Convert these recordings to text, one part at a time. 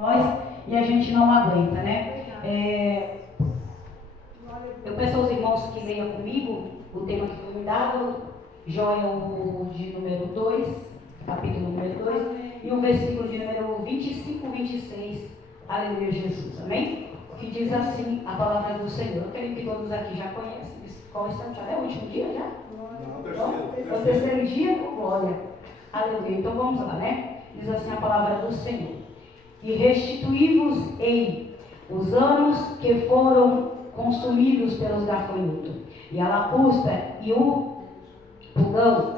nós e a gente não aguenta, né? Eu peço aos irmãos que leiam comigo o tema que foi me dado, Joel de número 2, capítulo número 2, e o versículo de número 25, 26, aleluia Jesus, amém? Que diz assim a palavra do Senhor. Eu creio que todos aqui já conhecem. Qual está? É o último dia já? Não, o terceiro dia? Glória. Aleluia. Então vamos lá, né? Diz assim a palavra do Senhor. E restituí-vos-ei os anos que foram consumidos pelos gafanhotos, e a lapusta, e o pulgão,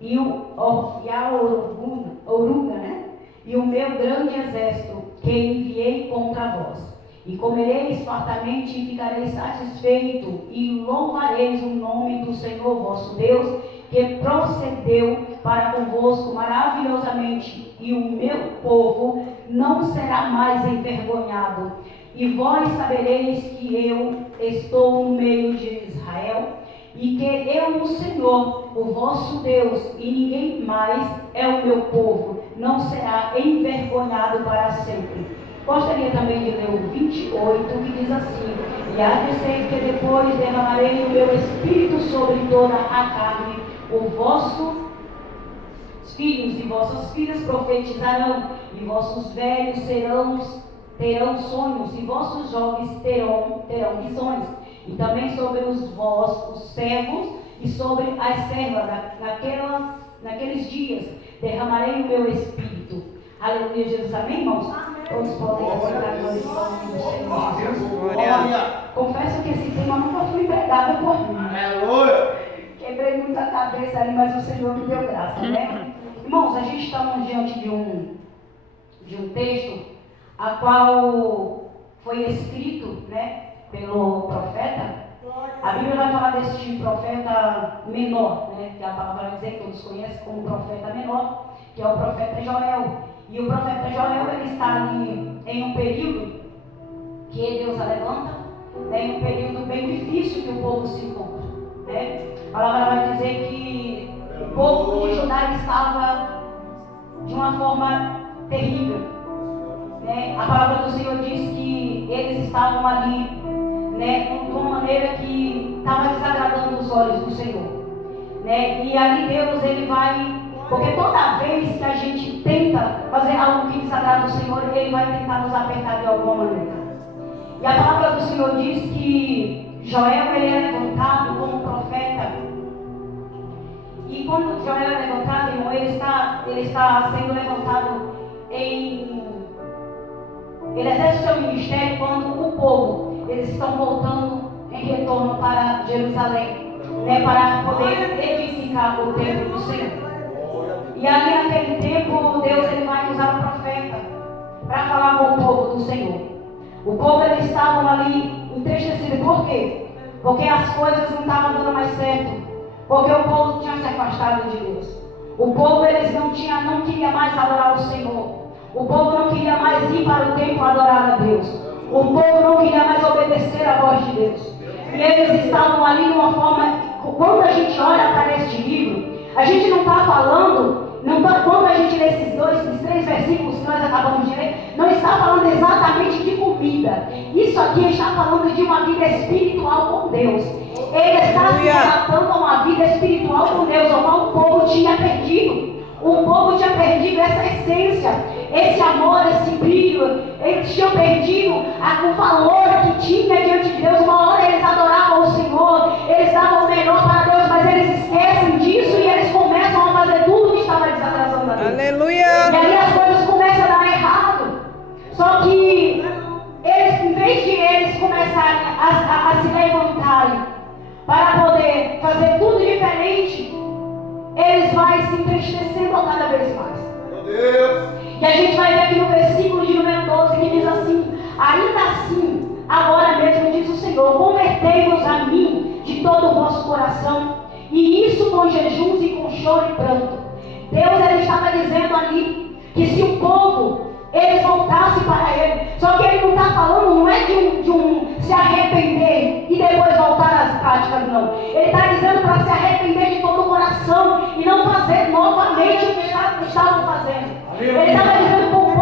e a oruga, né? E o meu grande exército que enviei contra vós. E comereis fartamente e ficareis satisfeito, e louvareis o nome do Senhor vosso Deus, que procedeu para convosco maravilhosamente, e o meu povo não será mais envergonhado. E vós sabereis que eu estou no meio de Israel, e que eu, o Senhor, o vosso Deus, e ninguém mais é o meu povo, não será envergonhado para sempre. Gostaria também de ler o 28, que diz assim: e há de ser que depois derramarei o meu espírito sobre toda a carne, os vossos filhos e vossas filhas profetizarão, e vossos velhos terão sonhos, e vossos jovens terão visões, e também sobre os vossos servos e sobre as servas, naqueles dias derramarei o meu espírito. Aleluia, Jesus, amém, irmãos? Todos podem aceitar glorificando o Senhor Jesus. Confesso que esse tema nunca fui pregada por mim. Aleluia! Quebrei muita cabeça ali, mas o Senhor me deu graça, né? Irmãos, a gente está diante de um texto a qual foi escrito, né, pelo profeta. A Bíblia vai falar deste profeta menor, né, que a palavra vai dizer que todos conhecem como profeta menor, que é o profeta Joel. E o profeta Joel, ele está ali em um período que Deus a levanta, né, em um período bem difícil que o povo se encontra, né? A palavra vai dizer que o povo de Judá estava de uma forma terrível, né? A palavra do Senhor diz que eles estavam ali, né, de uma maneira que estava desagradando os olhos do Senhor, né? E ali Deus, ele vai, porque toda vez que a gente tenta fazer algo que desagrada o Senhor, ele vai tentar nos apertar de alguma maneira. E a palavra do Senhor diz que Joel, ele é levantado como profeta. E quando Joel é levantado, irmão, ele está sendo levantado ele exerce o seu ministério quando o povo, eles estão voltando em retorno para Jerusalém, né, para poder edificar o templo do Senhor. E ali naquele tempo, Deus, ele vai usar o profeta para falar com o povo do Senhor. O povo, eles estavam ali entristecidos. Por quê? Porque as coisas não estavam dando mais certo. Porque o povo tinha se afastado de Deus. O povo, eles não queria mais adorar o Senhor. O povo não queria mais ir para o templo adorar a Deus. O povo não queria mais obedecer a voz de Deus. E eles estavam ali de uma forma. Quando a gente olha para este livro, a gente não está falando. Quando a gente lê esses 3 versículos que nós acabamos de ler, não está falando exatamente de comida. Isso aqui está falando de uma vida espiritual com Deus. Ele está se adaptando a uma vida espiritual com Deus, ao qual o povo tinha perdido. O povo tinha perdido essa essência, esse amor, esse brilho. Eles tinham perdido o valor que tinha diante de Deus. Uma hora eles adoravam o Senhor, eles davam o melhor para Deus, mas eles esquecem disso e eles começam a fazer tudo que estava desagradando a Deus. Aleluia! E aí as coisas começam a dar errado. Só que eles, em vez de eles começarem a se levantarem para poder fazer tudo diferente, eles vão se entristecendo cada vez mais. Meu Deus! E a gente vai ver aqui no versículo de número 12 que diz assim: ainda assim, agora mesmo diz o Senhor, convertei-vos a mim de todo o vosso coração, e isso com jejuns e com choro e pranto. Deus, ele estava dizendo ali que se o povo eles voltassem para ele, só que ele não está falando, não é de um se arrepender e depois voltar às práticas, não. Ele está dizendo para se arrepender de todo o coração e não fazer novamente o que estavam fazendo. Ele estava dizendo para o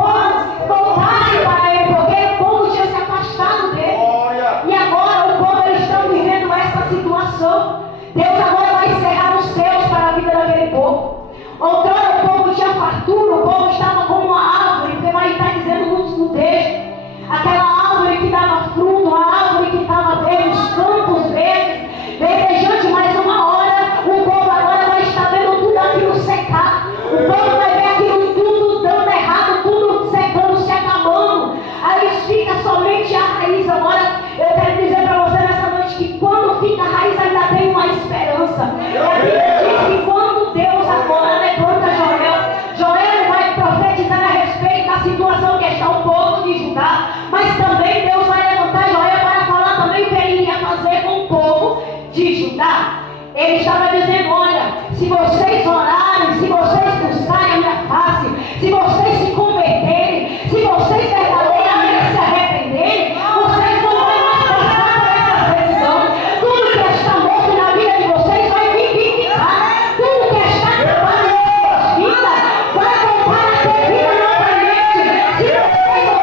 dá. Ele estava dizendo, olha, se vocês orarem, se vocês buscarem a minha face, se vocês se converterem, se vocês verdadeiramente se arrependerem, vocês não vão mais passar por essa decisão. Tudo que está morto na vida de vocês vai vivificar. Tudo que está acabado nas suas vidas vai voltar a ter vida novamente. Se vocês não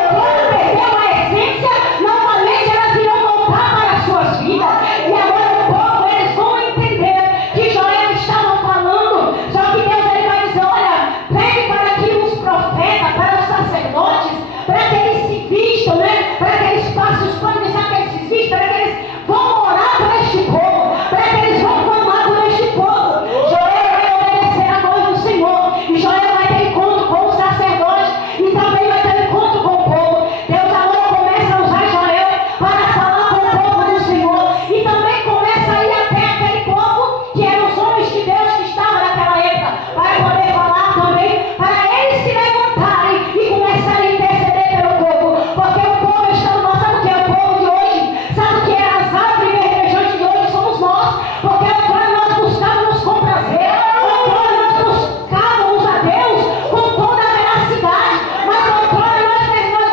perderam a essência, novamente elas irão voltar para as suas vidas. E agora o povo, eles vão entender que Joel estava falando. Só que Deus ele vai dizer, olha, pegue para aqui os profetas, para os sacerdotes, para que eles se vistam, né? Para que eles façam os planos, para que eles se vistam, para que eles vão orar por este povo, para que eles vão clamar por este povo. Joel vai obedecer a voz do Senhor, e Joel vai ter encontro com os sacerdotes, e também vai ter encontro com o povo. Deus agora começa a usar Joel para falar com o povo do Senhor, e também começa a ir até aquele povo que eram os homens de Deus que estavam naquela época, para poder falar também, para eles se levantarem e começarem a interceder pelo povo, porque o povo está no nosso, sabe o que é o povo de hoje? Sabe o que é as árvores verdejantes de hoje? Somos nós, porque outrora nós buscávamos com prazer, outrora nós buscávamos a Deus com toda a veracidade, mas outrora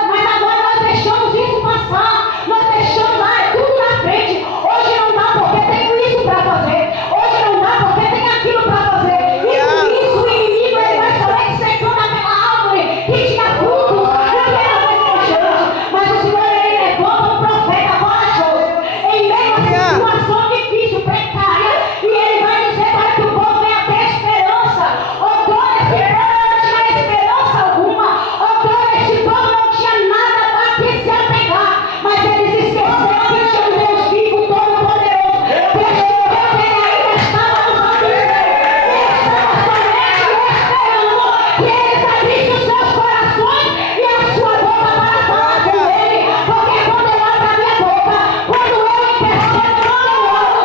mas agora nós deixamos isso passar, nós deixamos tudo na frente. Hoje não dá porque tenho isso para fazer, hoje não dá porque tem aquilo para fazer, e por isso o inimigo ele vai somente secando aquela árvore que tinha frutos, não era verdejante, mas o Senhor ele levanta um profeta corajoso em meio a situação difícil, precária, e ele vai dizer para que o povo venha ter esperança. Outrora esse povo não tinha esperança alguma, outrora este povo não tinha nada para que se apegar, mas eles esqueceram que tinha um Deus vivo, todo-poderoso, que este Deus ele ainda estava nos abençoando, e estava somente esperando que eles abrissem os seus corações e a sua boca para falar com ele, porque quando eu abro a minha boca, quando eu intercedo, não eu oro,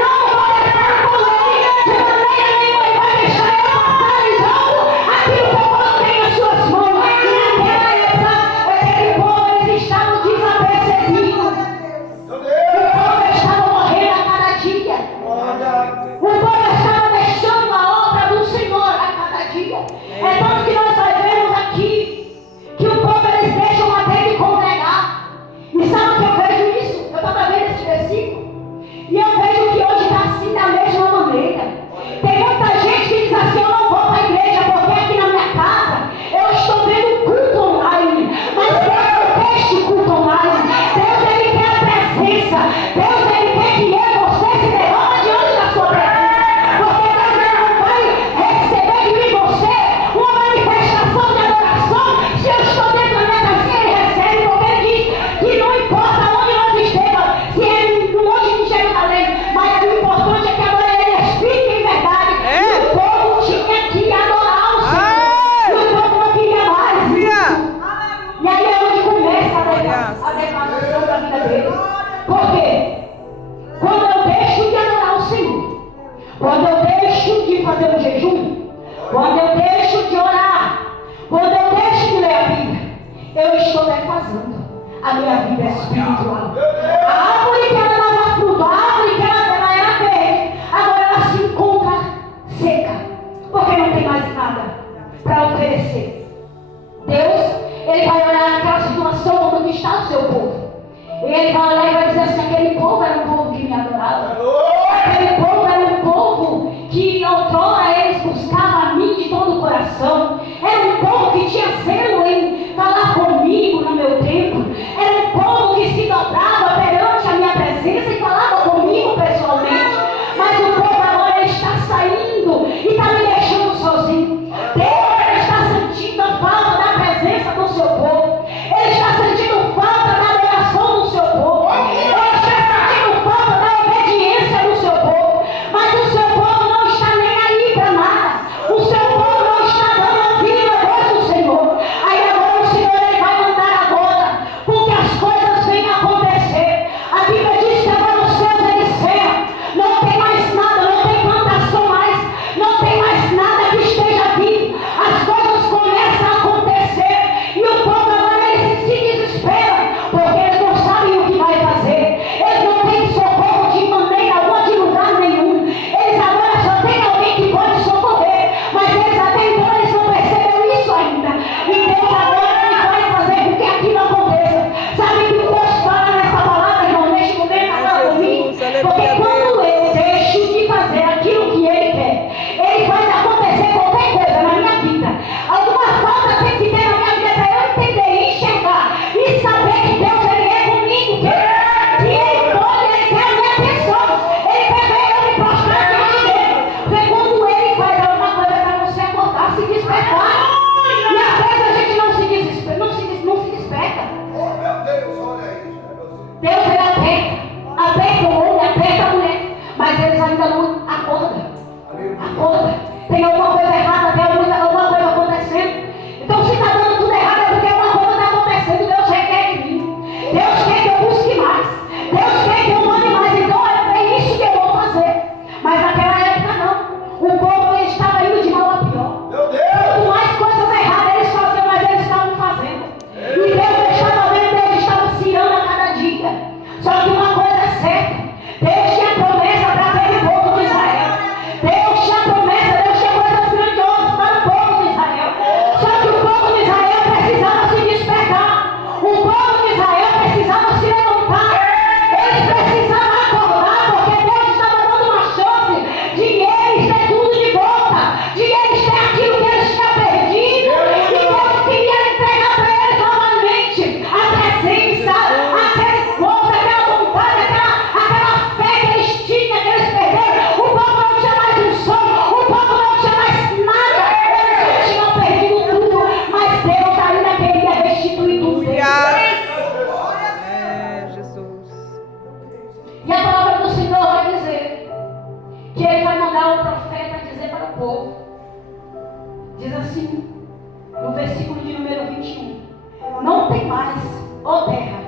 não vou deixar com ele, de maneira nenhuma ele vai deixar eu passar em branco aquilo que eu coloquei nas suas mãos. E naquela época, aquele povo eles estavam desapercebidos, o povo estava morrendo a cada dia, o povo estava deixando a obra do Senhor a cada dia. É tanto que nós vai vemos aqui que o povo eles deixam até de congregar. E sabe o que eu vejo isso? Eu estava vendo esse versículo e eu vejo que hoje está assim da mesma maneira. Tem muita gente que diz assim, eu não vou para a igreja porque aqui na minha casa eu estou vendo culto online. Mas Deus não quer este culto online. Deus ele quer a presença. Deus ele quer que eu e você se derrama diante da sua presença. Porque Deus ele não vai receber de mim e você uma manifestação de adoração. Se eu estou dentro da minha casinha, ele recebe, porque ele diz que não importa onde nós estejamos, se é longe de Jerusalém, mas o importante é que agora ele é espírito em verdade. E o povo tinha que adorar o Senhor. E o povo não queria mais isso. E aí é onde começa a degradação da vida deles. Por quê? Quando eu deixo de adorar o Senhor, quando eu deixo de fazer um jejum, quando eu deixo de orar, quando eu deixo de ler a Bíblia, eu estou defasando a minha vida espiritual. A árvore que ela dava fruto, a árvore que ela era verde, agora ela se encontra seca, porque não tem mais nada para oferecer. Deus, ele vai olhar naquela situação onde está o seu povo. E ele vai olhar e vai dizer assim, aquele povo era um povo que me adorava. Aquele povo era um povo que outrora eles buscavam a mim de todo o coração. Era um povo que tinha zelo em falar comigo no meu tempo. Era um povo que se dobrava perante a minha presença e falava comigo pessoalmente. Mas o povo agora está saindo e está me deixando sozinho. Deus está sentindo a falta da presença do seu povo. Ele está sentindo falta da adoração do seu povo. Ele está sentindo falta da obediência do seu povo. Mas o seu povo não está nem aí para nada. O seu povo não está dando ouvido à voz do Senhor. não tem mais, ó terra,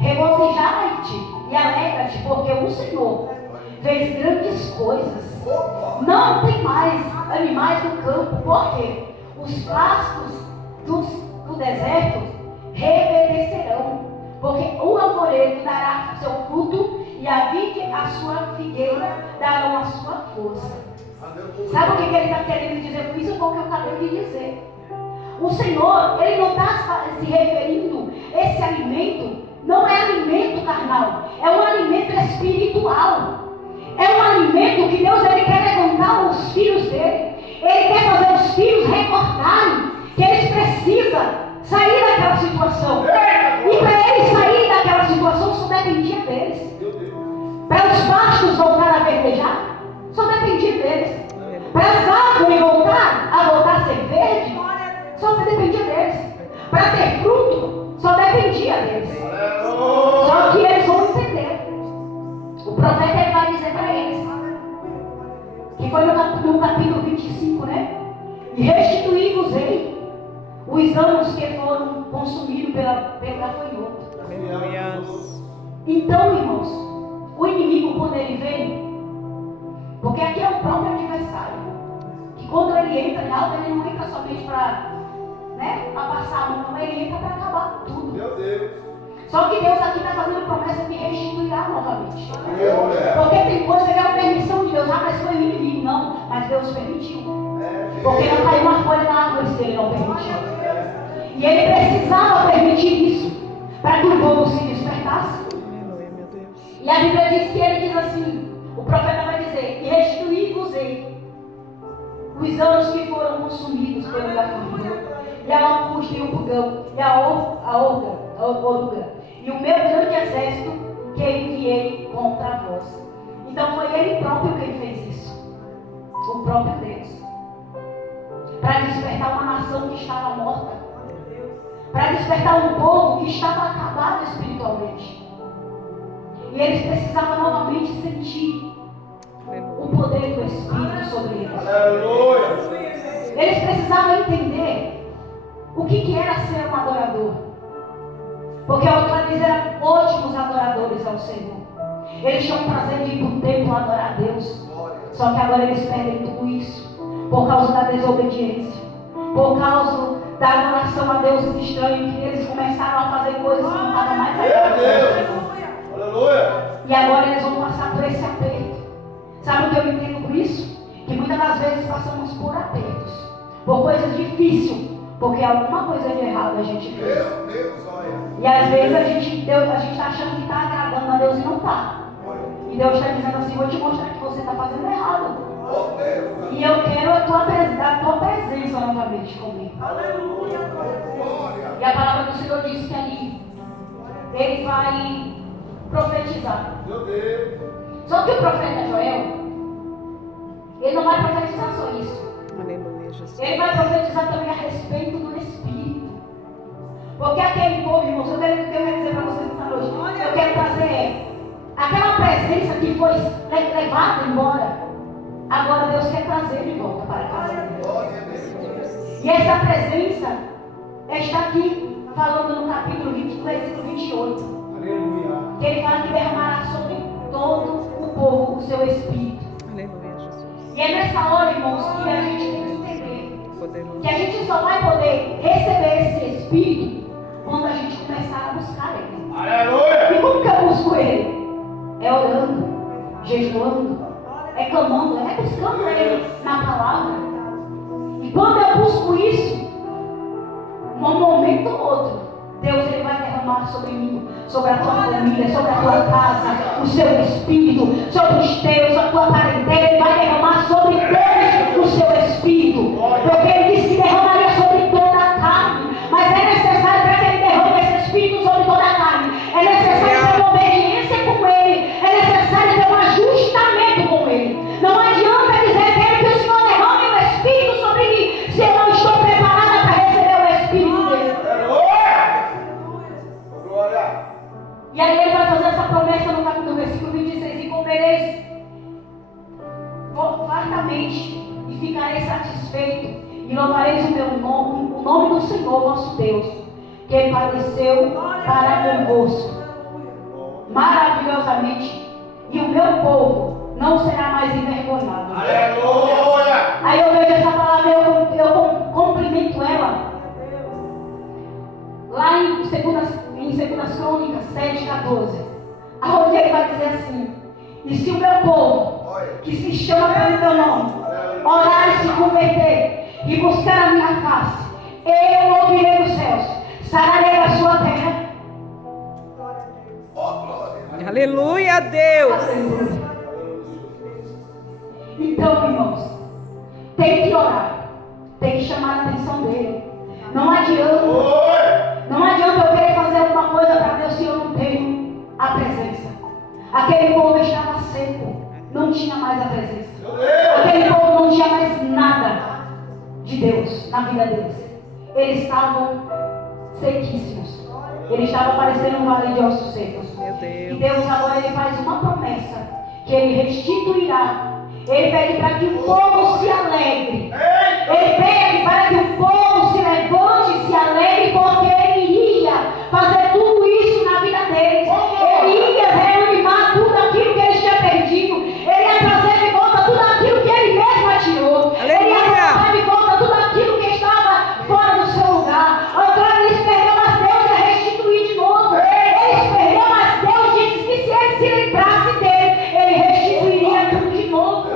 regozijai-te e alegra-te, porque o Senhor fez grandes coisas. Não tem mais animais no campo, porque os pastos do deserto reverdecerão, porque o alvoredo dará seu fruto e a vide a sua figueira darão a sua força. Sabe o que ele está querendo dizer com isso? Foi o que eu acabei de dizer. O Senhor, Ele não está se referindo, esse alimento não é alimento carnal, é um alimento espiritual. É um alimento que Deus Ele quer levantar os filhos dele. Ele quer fazer os filhos recordarem que eles precisam sair daquela situação. E para eles sair daquela situação só dependia deles. Para os pastos voltar a verdejar, só dependia deles. Para as árvores voltar a ser verde, só dependia deles. Para ter fruto, só dependia deles. Só que eles vão entender. O profeta ele vai dizer para eles, que foi no capítulo 25, né? E restituí-vos-ei os anos que foram consumidos pelo gafanhoto. Então, irmãos, o inimigo, quando ele vem, porque aqui é o próprio adversário, que quando ele entra em algo, ele não entra somente para passar a mão, ele entra para acabar tudo. Meu Deus. Só que Deus aqui está fazendo promessa de restituirá novamente. Porque tem coisa que é uma permissão de Deus. Mas foi o inimigo. Não, mas Deus permitiu. Porque não caiu uma folha da árvore se ele não permitiu. E ele precisava permitir isso para que o povo se despertasse. E a Bíblia diz que ele diz assim, o profeta vai dizer, e restituí-vos-ei os anos que foram consumidos pelo gafanhoto, e a angústia e o pulgão, e a oruga, e o meu grande exército que enviei contra vós. Então foi ele próprio quem fez isso. O próprio Deus. Para despertar uma nação que estava morta. Para despertar um povo que estava acabado espiritualmente. E eles precisavam novamente sentir o poder do Espírito sobre eles. Aleluia. Eles precisavam entender o que era ser um adorador. Porque eles eram ótimos adoradores ao Senhor. Eles tinham prazer de ir para o templo adorar a Deus. Só que agora eles perdem tudo isso. Por causa da desobediência. Por causa da adoração a deuses estranhos. Que eles começaram a fazer coisas que não estavam mais agradadas. Aleluia. E agora eles vão passar por esse aperto. Sabe o que eu entendo por isso? Que muitas das vezes passamos por apertos. Por coisas difíceis. Porque alguma coisa de errado a gente fez. Meu Deus, olha. E às vezes a gente está achando que está agradando a Deus e não está. E Deus está dizendo assim, vou te mostrar que você está fazendo errado. Oh, Deus. E eu quero a tua presença novamente comigo. Aleluia. Glória. E a palavra do Senhor diz que ali ele vai profetizar. Meu Deus. Só que o profeta Joel, ele não vai profetizar só isso. Aleluia, Jesus. Ele vai profetizar também a respeito do Espírito. Porque aquele povo, irmãos, eu quero dizer para vocês essa noite, eu quero trazer aquela presença que foi levada embora. Agora Deus quer trazer de volta para a casa dele. Glória a Deus. E essa presença está aqui, falando no capítulo 20, versículo 28. Aleluia. Que ele fala que derramará sobre todo o povo o seu Espírito. Aleluia, Jesus. E é nessa hora, irmãos, que a gente tem que entender Poderoso. que a gente só vai poder receber esse Espírito quando a gente começar a buscar Ele. Aleluia. E como que eu busco Ele? É orando, jejuando, é clamando, é buscando Ele na palavra. E quando eu busco isso, num momento ou outro, Deus ele vai derramar sobre mim, sobre a tua família, sobre a tua casa, o seu Espírito, sobre os teus, a tua parentela. Ele vai derramar sobre todos o seu Espírito. Porque ele disse que derramaria sobre toda a carne. Mas é necessário para que ele derrame esse Espírito sobre toda a carne. É necessário ter uma obediência com ele. É necessário ter um ajustamento com ele. Não adianta dizer, quero que o Senhor derrame o Espírito sobre mim, se eu não estou preparada para receber o Espírito dele. Glória. E aí ele vai fazer essa promessa no versículo 26. E comereis fartamente e ficareis satisfeito. E louvareis o meu nome, o nome do Senhor vosso Deus, que padeceu para convosco, maravilhosamente, e o meu povo não será mais envergonhado. Aleluia! Aí eu vejo essa palavra, eu complemento ela. Lá em 2 Crônicas 7:14, aonde ele vai dizer assim: e se o meu povo, que se chama pelo meu nome, orar e se converter e buscar a minha face, eu ouvirei dos céus, sararei a sua terra. Aleluia a Deus. Aleluia. Então, irmãos, tem que orar, tem que chamar a atenção dele. Não adianta eu querer fazer alguma coisa para Deus se eu não tenho a presença. Aquele povo estava seco, não tinha mais a presença. Aquele povo não tinha mais nada de Deus na vida deles. Eles estavam sequíssimos. Eles estavam parecendo um vale de ossos secos. Meu E Deus. Deus agora ele faz uma promessa, que ele restituirá. Ele pede para que o povo se alegre. Ele pede para que o povo se levante e se alegre, porque ele iria fazer tudo isso na vida deles. Ele ia reanimar tudo aquilo que eles tinham perdido. Ele ia trazer de volta tudo aquilo que ele mesmo atirou. Ele ia trazer de volta tudo aquilo que estava fora do seu lugar. Agora eles perderam, mas Deus ia restituir de novo. Eles perderam, mas Deus disse que se ele se lembrasse dele, ele restituiria tudo de novo.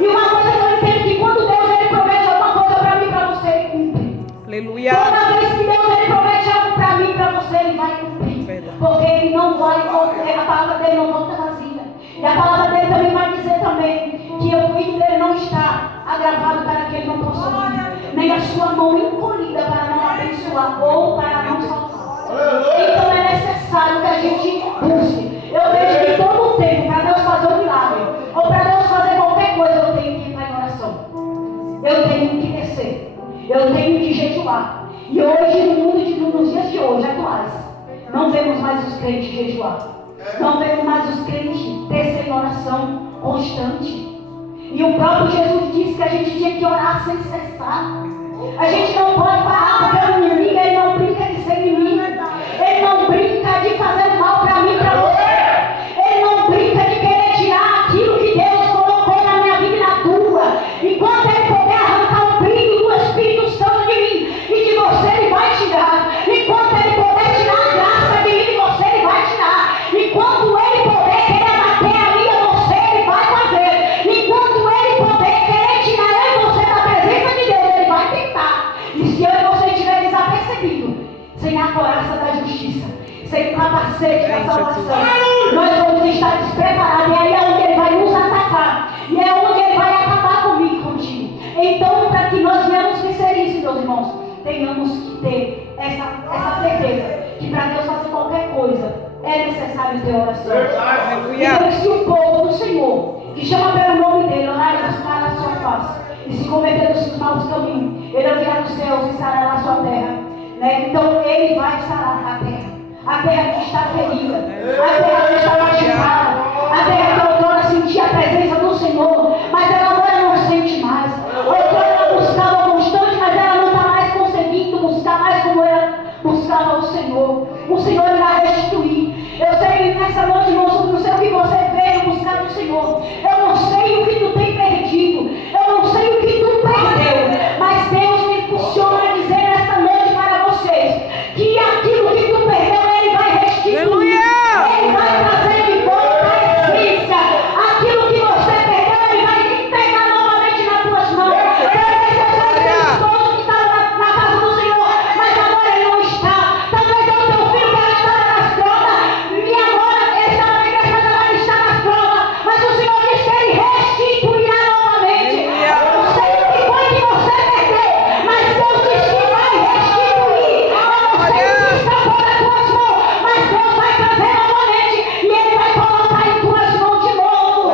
E uma coisa que eu entendo, que quando Deus ele promete alguma coisa para mim e para você, ele cumpre. Aleluia. Toda vez que Deus ele promete algo para mim e para você, ele vai cumprir. Verdade. Porque ele não vai, a palavra dele não volta vazia. E a palavra dele também vai dizer também que o filho dele não está agravado para que ele não possa ouvir, nem a sua mão encolhida para não abençoar ou para não salvar. Então é necessário que a gente busque. Eu vejo que todo o tempo, para Deus fazer um milagre, ou para Deus fazer qualquer coisa, eu tenho que entrar em oração. Eu tenho que descer. Eu tenho que jejuar. E hoje, no mundo nos dias de hoje, atuais, não vemos mais os crentes jejuar. Não vemos mais os crentes descer em oração constante. E o próprio Jesus disse que a gente tinha que orar sem cessar. A gente não pode parar, porque o inimigo ele não brinca de ser inimigo. Ele não brinca de fazer mal para mim e para você. Ele não brinca de querer tirar aquilo que Deus colocou na minha vida e na tua. Enquanto ele puder arrancar o brilho do Espírito Santo de mim e de você, ele vai tirar. Enquanto ele puder tirar a graça de mim e de você, ele vai tirar. Enquanto ele puder querer bater a mim e você, ele vai fazer. Enquanto ele puder querer tirar eu e você da presença de Deus, ele vai tentar. E se eu e você estiver desapercebido, sem a coraça da justiça, sem o capacete da salvação, nós vamos estar despreparados. E aí é onde ele vai nos atacar. E é onde ele vai acabar comigo e contigo. Então, para que nós venhamos vencer isso, meus irmãos, tenhamos que ter essa certeza que para Deus fazer qualquer coisa é necessário ter oração. Então, se o povo do Senhor, que chama pelo nome dele, orar e buscar a sua face, e se converter dos seus maus caminhos, ele ouvirá dos céus e sarará a sua terra. Né? Então, ele vai sarar a terra que está ferida, a terra que está machucada, a terra que outrora sentia a presença do Senhor, mas ela agora não sente mais. Outrora ela buscava constante, mas ela não está mais conseguindo buscar mais como ela buscava o Senhor. O Senhor irá restituir. Eu sei nessa noite, irmãos, não sei o que você veio buscar do Senhor. Eu não sei o que tu tem perdido. Eu não sei o que tu perdeu. Mas Deus me impulsiona a dizer nesta noite para vocês que aquilo que tu perdeu, Ele vai restituir. Aleluia! Ele vai trazer de volta a essência. Aquilo que você perdeu, Ele vai entregar novamente nas tuas mãos. Talvez seja esse esposo que estava na casa do Senhor, mas agora ele não está. Talvez é o teu filho que estava nas drogas, e agora ele estava na igreja, mas agora ele está nas drogas. Mas o Senhor diz que Ele restituirá novamente. Eu não sei o que foi que você perdeu, mas Deus diz que vai restituir. Eu não sei o que está fora das tuas mãos, mas Deus vai trazer novamente e Ele vai colocar em tuas mãos de novo.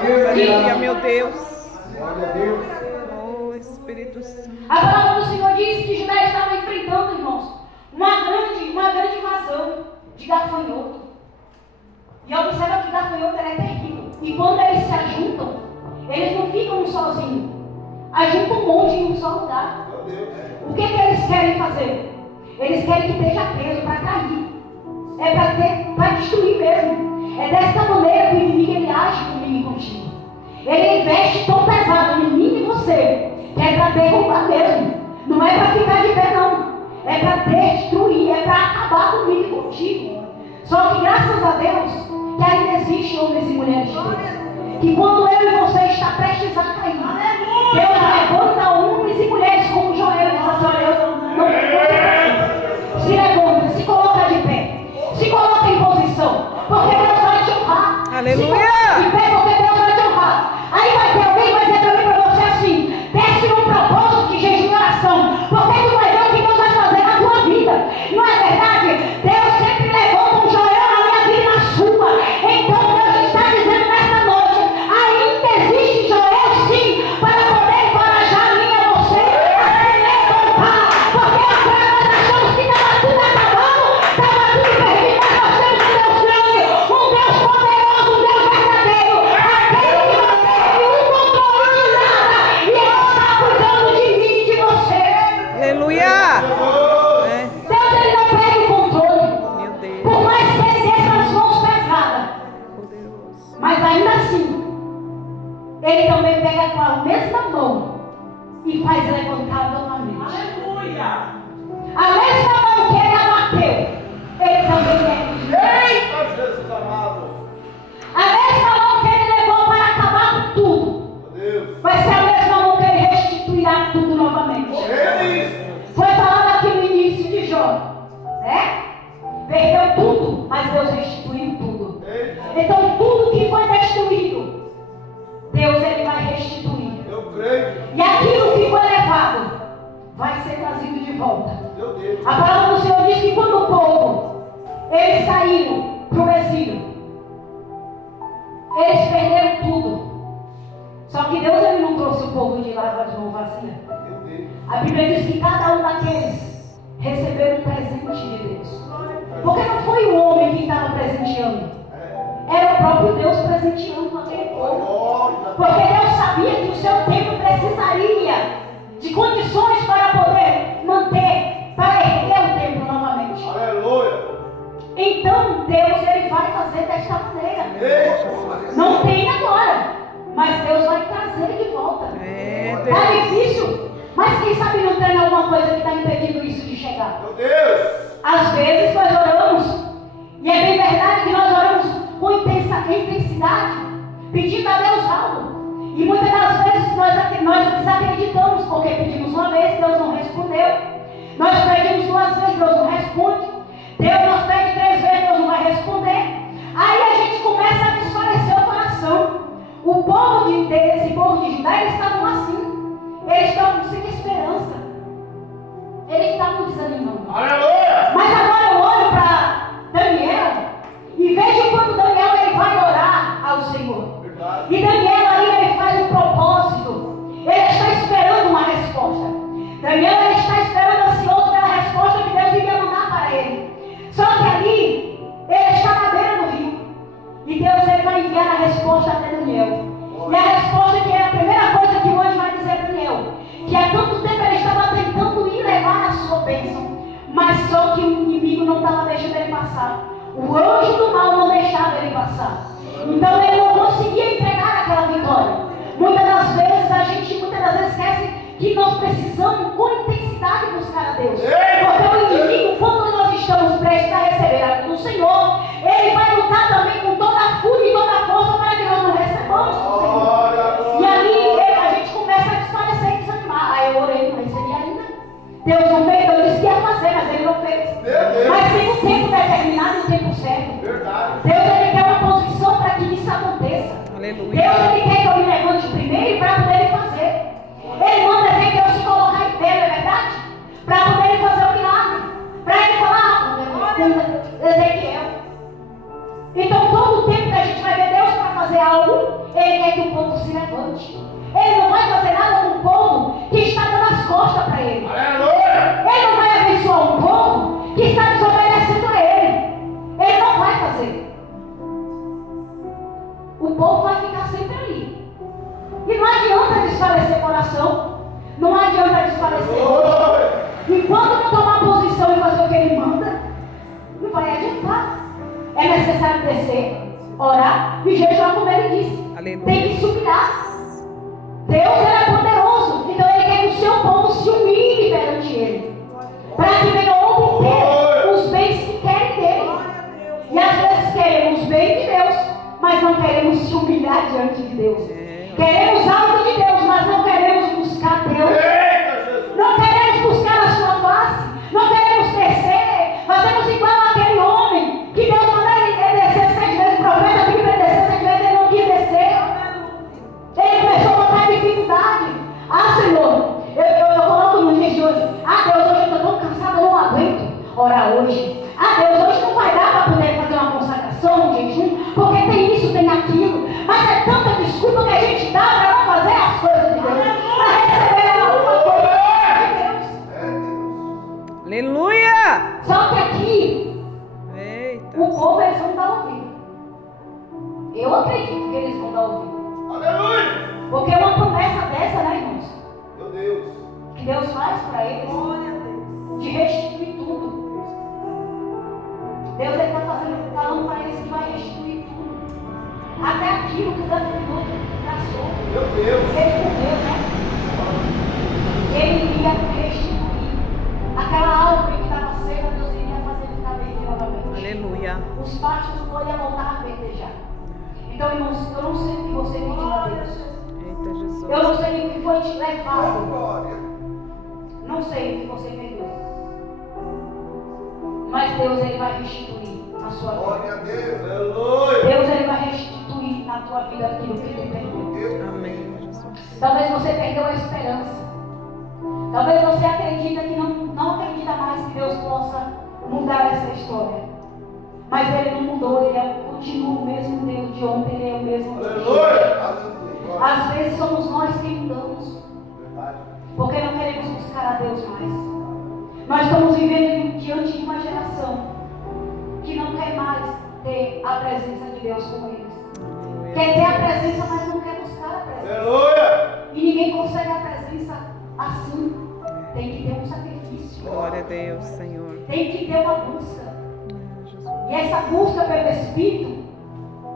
Verdade. Aleluia, meu Deus. Glória a Deus. Oh, Espírito Santo. A palavra do Senhor diz que Judá estava enfrentando, irmãos, uma grande invasão de gafanhoto. E observa que gafanhoto é terrível. E quando eles se ajuntam, eles não ficam ajuntam um monte em um só lugar. O que eles querem fazer? Eles querem que esteja preso para cair. É para destruir mesmo. É dessa maneira que o inimigo ele age comigo e contigo. Ele investe tão pesado em mim e você, que é para derrubar mesmo. Não é para ficar de pé, não. É para destruir, é para acabar comigo e contigo. Só que graças a Deus, que ainda existem homens e mulheres de Deus. Que quando eu e você está prestes a cair, Deus levanta homens e mulheres como Joel e diz assim: olha, eu não se levanta, se coloca de pé, se coloca em posição, porque Deus vai te honrar. Aleluia! Se coloca de pé, porque Deus vai te honrar. Aí vai ter alguém que vai dizer também para você assim: desce num propósito de jejum e oração, porque tu vai ver o que Deus vai fazer na tua vida. Não é verdade? Deus sempre levou um Joel na minha vida e na sua. Então Deus está dizendo nesta noite: ainda existe Joel sim, para poder encorajar a mim e a você a se levantar. Porque agora nós achamos que estava tudo acabado, estava tudo perdido, mas nós temos um Deus grande, um Deus poderoso, um Deus verdadeiro, aquele que não teve o controle de nada e ele está cuidando de mim e de você. Aleluia! Deus ele não perde o controle, Meu Deus. por mais que ele desça as mãos pesadas, Poderoso. mas ainda assim ele também pega com a mesma mão e faz levantar novamente. A mesma mão que ele abateu, ele também ergue. Eita, Jesus amado. A mesma mão que ele levou para acabar com tudo, Meu Deus. vai ser a mesma mão que ele restituirá tudo novamente. Foi falado aqui no início de Jó, né? Perdeu tudo, mas Deus restituiu tudo. Então tudo que foi destruído, Deus ele vai restituir. Eu creio. E aquilo que foi levado vai ser trazido de volta. Meu Deus. A palavra do Senhor diz que quando o povo eles saíram para o exílio, eles perderam tudo. Só que Deus ele não trouxe o povo de lá com as mãos vazias. Meu Deus. A Bíblia diz que cada um daqueles receberam um presente de Deus. Porque não foi o homem que estava presenteando, era o próprio Deus presenteando aquele povo. Porque Deus sabia que o seu templo precisaria de condições para poder manter, para erguer o templo novamente. Aleluia. Então Deus ele vai fazer desta maneira. Não tem agora, mas Deus vai trazer de volta. É, Tá Deus. difícil, mas quem sabe não tem alguma coisa que está impedindo isso de chegar. Meu Deus. Às vezes nós oramos, e é bem verdade que nós oramos com intensidade, pedindo a Deus algo. E muitas das vezes nós desacreditamos, porque pedimos uma vez, Deus não respondeu. Nós pedimos 2 vezes, Deus não responde. Deus nos pede 3 vezes, Deus não vai responder. Aí a gente começa a desfalecer o coração. O povo esse povo de Judá, eles estavam assim. Eles estavam sem esperança. Eles estavam desanimando. Aleluia. Mas agora eu olho para Daniel e vejo quando Daniel ele vai orar ao Senhor. Verdade. E Daniel ali ele faz um propósito. Ele está esperando uma resposta. Daniel ele está esperando ansioso pela resposta que Deus iria mandar para ele. Só que ali ele está na beira do rio. E Deus ele vai enviar a resposta até Daniel. E a resposta que é a primeira coisa que o anjo vai dizer a Daniel. Que há tanto tempo ele estava tentando ir levar a sua bênção. Mas só que o inimigo não estava deixando ele passar. O anjo do mal não deixava ele passar. Então ele não conseguia entregar aquela vitória. Muitas das vezes esquece que nós precisamos com intensidade buscar a Deus. Porque o inimigo, quando nós estamos prestes a receber a do Senhor, ele vai lutar também com toda a fúria e toda a força para que nós não recebamos do Senhor. E ali a gente começa a desfalecer e desanimar. Aí eu orei, não recebi ainda. Deus não fez, eu disse que ia fazer, mas ele não fez. Mas tem um tempo determinado e um tempo certo. Verdade. Deus ele quer uma posição para que isso aconteça. Aleluia. Deus ele quer que eu me levante primeiro para poder fazer. Ele manda Ezequiel se colocar em pé, não é verdade? Para poder fazer o milagre. Para ele falar com Ezequiel. Então todo o tempo que a gente vai ver Deus para fazer algo, ele quer que o povo se levante. Ele não vai fazer nada com o povo que está dando as costas para ele. Aleluia. Ele não vai abençoar um povo que está desobedecendo a ele. Ele não vai fazer. O povo vai ficar sempre ali. E não adianta desfalecer coração. Não adianta desfalecer. Enquanto não tomar posição e fazer o que Aleluia. tem que se humilhar. Deus é poderoso, então Ele quer que o seu povo se humilhe perante Ele, para que venha obter os bens que querem dele. E às vezes queremos bem de Deus, mas não queremos se humilhar diante de Deus. Queremos algo de Deus, mas não queremos buscar Deus. Não queremos buscar a sua face, não queremos descer. Fazemos igual aquele homem que Deus mandou ele descer 7 vezes, o profeta pediu para ele descer 7 vezes, ele não quis descer. Ele começou a botar dificuldade. Ah, Senhor, eu coloco nos dias de hoje. Ah, Deus, hoje eu estou tão cansada, eu não aguento orar hoje. Ah, Deus, hoje não vai dar para poder fazer uma consagração, um jejum, porque tem isso, tem aquilo. Mas é tanta desculpa que a gente dá para não fazer as coisas de Deus, para receber alguma coisa de Deus. Aleluia. Só que aqui, Eita. o povo, eles vão dar ouvido. Eu acredito que eles vão dar ouvido. Aleluia! Porque uma promessa dessa, né, irmãos? Meu Deus! Que Deus faz para eles, de restituir tudo. Deus está falando para eles que vai restituir tudo. Até aquilo que o Davi traçou. Meu Deus! Ele comeu, né? Ele iria restituir. Aquela árvore que estava seca, Deus iria fazer ficar verde novamente. Aleluia. Os pastos podem voltar a verdejar. Então, irmãos, eu não sei o que você pediu a Deus. Eita, Jesus. Eu não sei o que foi te levado. Glória! Não sei o que você perdeu. Mas Deus, Ele vai restituir na sua Glória a vida. Deus! Aleluia! Deus, Ele vai restituir na tua vida aquilo que tu perdeu. Amém, Jesus. Talvez você perdeu a esperança. Talvez você acredita que não acredita mais que Deus possa mudar essa história. Mas Ele não mudou, Ele continua o mesmo Deus de ontem, Ele é o mesmo Deus. Aleluia! Aleluia! Às vezes somos nós quem mudamos, Verdade. porque não queremos buscar a Deus mais. Nós estamos vivendo diante de uma geração que não quer mais ter a presença de Deus com eles. Quer ter a presença, mas não quer buscar a presença. Aleluia! E ninguém consegue a presença assim. Tem que ter um sacrifício. Glória a Deus, Senhor. Tem que ter uma busca. Jesus. E essa busca pelo Espírito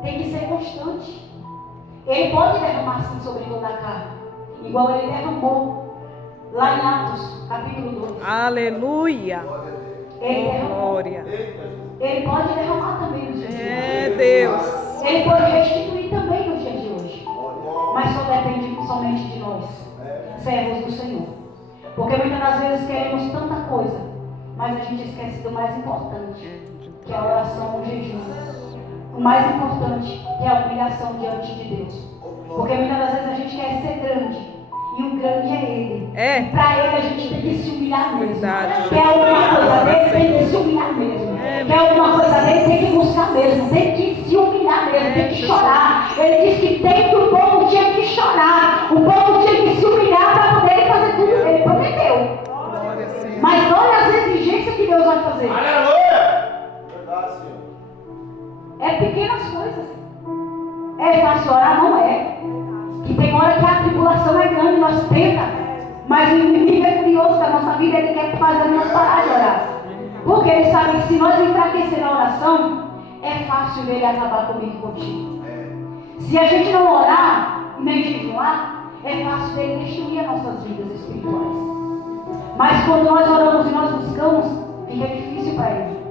tem que ser constante. Ele pode derramar assim sobre toda a carne, igual ele derramou lá em Atos, capítulo 2. Aleluia. Glória a Deus! Ele derramou. Glória. Eita, Jesus! Ele pode derramar também nos dias de É hoje. Deus. Ele pode restituir também nos dias de hoje. Glória! Mas só depende somente de nós, servos do Senhor. Porque muitas das vezes queremos tanta coisa, mas a gente esquece do mais importante, que é a oração, o jejum. O mais importante, que é a humilhação diante de Deus. Porque muitas das vezes a gente quer ser grande, e o grande é Ele. É. E para Ele a gente tem que se humilhar mesmo. Verdade. Quer alguma coisa dele, tem que se humilhar mesmo. Quer alguma coisa dele, tem que buscar mesmo. Tem que se humilhar mesmo, tem que chorar. Ele disse que tem que o povo tinha que chorar. O povo tinha que se humilhar para poder fazer tudo. Ele prometeu. Glória, Senhor. Mas olha as exigências que Deus vai fazer. Aleluia! Verdade, Senhor. É pequenas coisas. É fácil orar? Não é. Que tem hora que a tribulação é grande, nós tenta. Mas o inimigo é furioso da nossa vida, ele quer fazer nós parar de orar. Porque ele sabe que se nós enfraquecer a oração, é fácil ele acabar comigo e contigo. Se a gente não orar, nem jejuar, é fácil ele destruir as nossas vidas espirituais. Mas quando nós oramos e nós buscamos, fica difícil para ele.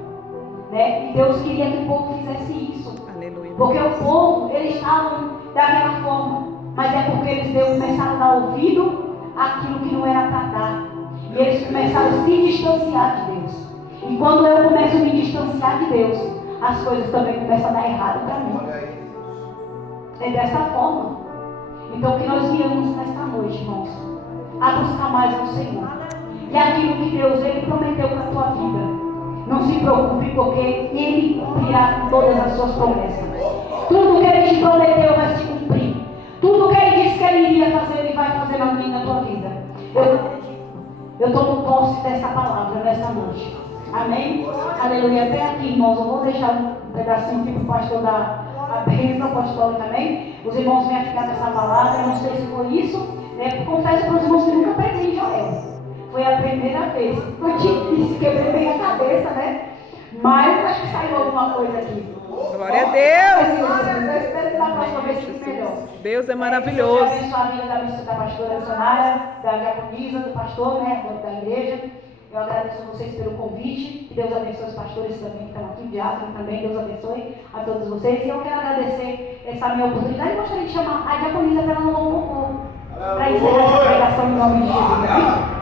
Né? E Deus queria que o povo fizesse isso. Aleluia. Porque o povo, eles estavam daquela forma. Mas é porque eles começaram a dar ouvido àquilo que não era para dar. E eles começaram a se distanciar de Deus. E quando eu começo a me distanciar de Deus, as coisas também começam a dar errado para mim. Glória a Deus! É dessa forma. Então que nós viemos nesta noite, irmãos, a buscar mais ao Senhor. E aquilo que Deus, Ele prometeu para a tua vida. Não se preocupe, porque Ele cumprirá com todas as suas promessas. Tudo que Ele te prometeu vai se cumprir. Tudo que Ele disse que Ele iria fazer, Ele vai fazer na minha e na tua vida. Eu tomo posse dessa palavra nessa noite. Amém? Aleluia. Até aqui, irmãos, eu vou deixar um pedacinho aqui para o pastor da bênção apostólica, amém? Os irmãos vêm ficar com essa palavra, eu não sei se foi isso. Confesso para os irmãos que nunca preguei em Joel. Foi a primeira vez. Eu disse, quebrei bem a cabeça, né? Mas acho que saiu alguma coisa aqui. Glória a Deus. Eu espero que da próxima vez fique melhor. maravilhoso. Deus é Deus maravilhoso. abençoe a vida da pastora missionária, da diaconisa, do pastor, né, da igreja. Eu agradeço a vocês pelo convite. Que Deus abençoe os pastores também que estão aqui, o diácono também. Deus abençoe a todos vocês. E eu quero agradecer essa minha oportunidade. Eu gostaria de chamar a diaconisa para ela não louvor. Para encerrar essa pregação em nome de Jesus.